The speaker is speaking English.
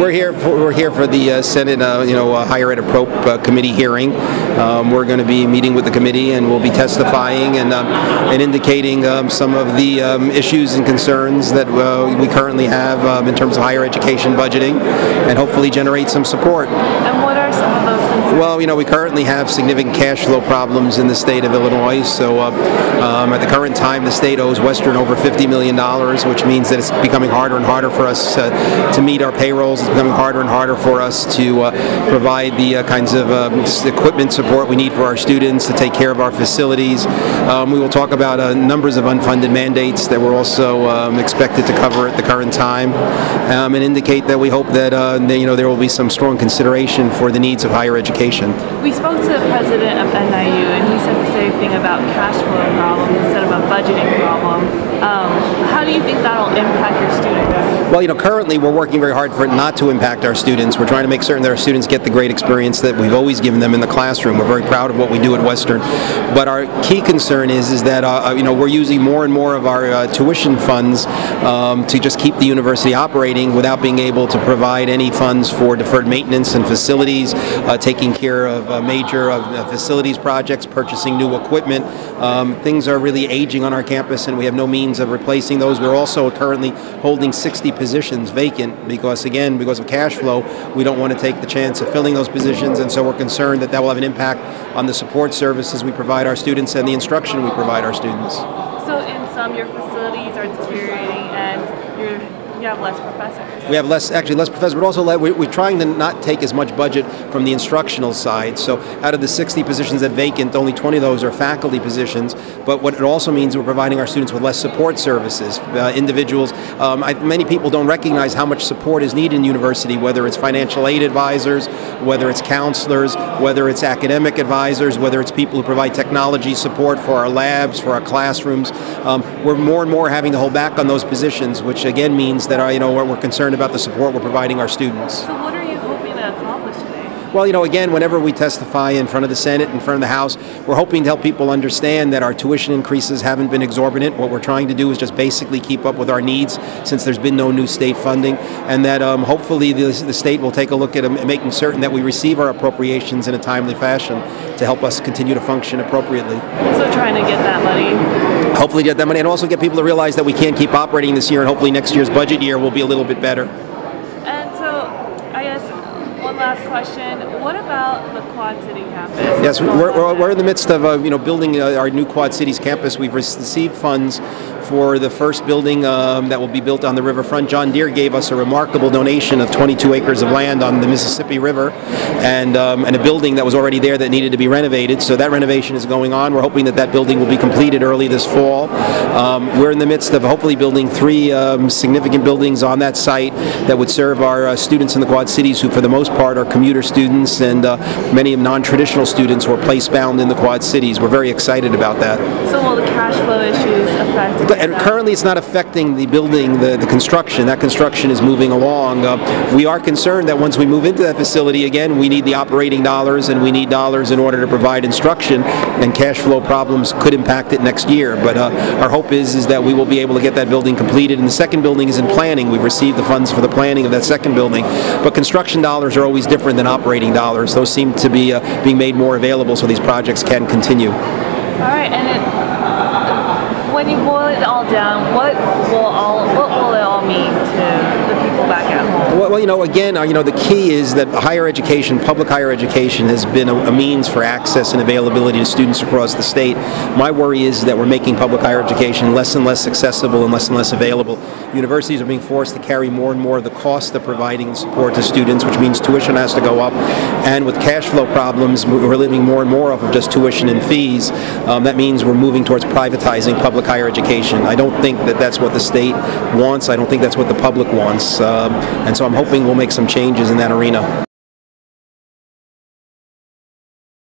We're here for the Senate, Higher Ed Appropriate Committee hearing. We're going to be meeting with the committee, and we'll be testifying and indicating some of the issues and concerns that we currently have in terms of higher education budgeting, and hopefully generate some support. And what are some of those concerns? Well, we currently have significant cash flow problems in the state of Illinois. So at the current time, the state owes Western over $50 million, which means that it's becoming harder and harder for us to meet our payrolls. It's becoming harder and harder for us to provide the kinds of equipment support we need for our students, to take care of our facilities. We will talk about numbers of unfunded mandates that we're also expected to cover at the current time, and indicate that we hope that there will be some strong consideration for the needs of higher education. We spoke to the president of NIU, and he said the same thing about cash flow problems instead of a budgeting problem. How do you think that'll impact your students? Well, currently we're working very hard for it not to impact our students. We're trying to make certain that our students get the great experience that we've always given them in the classroom. We're very proud of what we do at Western. But our key concern is that we're using more and more of our tuition funds to just keep the university operating without being able to provide any funds for deferred maintenance and facilities, taking care of major facilities projects, purchasing new equipment. Things are really aging on our campus, and we have no means of replacing those. We're also currently holding 60 positions vacant because of cash flow, we don't want to take the chance of filling those positions, and so we're concerned that will have an impact on the support services we provide our students and the instruction we provide our students. So in some, your facilities are deteriorating and you have less professors. We have less professors, but also we're trying to not take as much budget from the instructional side. So out of the 60 positions that vacant, only 20 of those are faculty positions. But what it also means, we're providing our students with less support services. Individuals, many people don't recognize how much support is needed in university, whether it's financial aid advisors, whether it's counselors, whether it's academic advisors, whether it's people who provide technology support for our labs, for our classrooms. We're more and more having to hold back on those positions, which again means that we're concerned about the support we're providing our students. So what are you hoping to accomplish today? Well, again, whenever we testify in front of the Senate, in front of the House, we're hoping to help people understand that our tuition increases haven't been exorbitant. What we're trying to do is just basically keep up with our needs, since there's been no new state funding, and that hopefully the state will take a look at making certain that we receive our appropriations in a timely fashion to help us continue to function appropriately. So trying to get that money? Hopefully get that money, and also get people to realize that we can't keep operating this year, and hopefully next year's budget year will be a little bit better. And so, I guess, one last question. What about the Quad City campus? Yes, we're in the midst of building our new Quad Cities campus. We've received funds for the first building that will be built on the riverfront. John Deere gave us a remarkable donation of 22 acres of land on the Mississippi River, and a building that was already there that needed to be renovated. So that renovation is going on. We're hoping that building will be completed early this fall. We're in the midst of hopefully building 3 significant buildings on that site that would serve our students in the Quad Cities, who for the most part are commuter students and many non-traditional students who are place-bound in the Quad Cities. We're very excited about that. So will the cash flow issues affect? And currently it's not affecting the building, the construction. That construction is moving along. We are concerned that once we move into that facility, again, we need the operating dollars, and we need dollars in order to provide instruction, and cash flow problems could impact it next year. But our hope is that we will be able to get that building completed, and the second building is in planning. We've received the funds for the planning of that second building. But construction dollars are always different than operating dollars. Those seem to be being made more available so these projects can continue. All right, when you boil it all down, what will it all mean to the people back at home? Well, again, the key is that higher education, public higher education, has been a means for access and availability to students across the state. My worry is that we're making public higher education less and less accessible and less available. Universities are being forced to carry more and more of the cost of providing support to students, which means tuition has to go up. And with cash flow problems, we're living more and more off of just tuition and fees. That means we're moving towards privatizing public higher education. I don't think that that's what the state wants. I don't think that's what the public wants. And so I'm hoping we'll make some changes in that arena.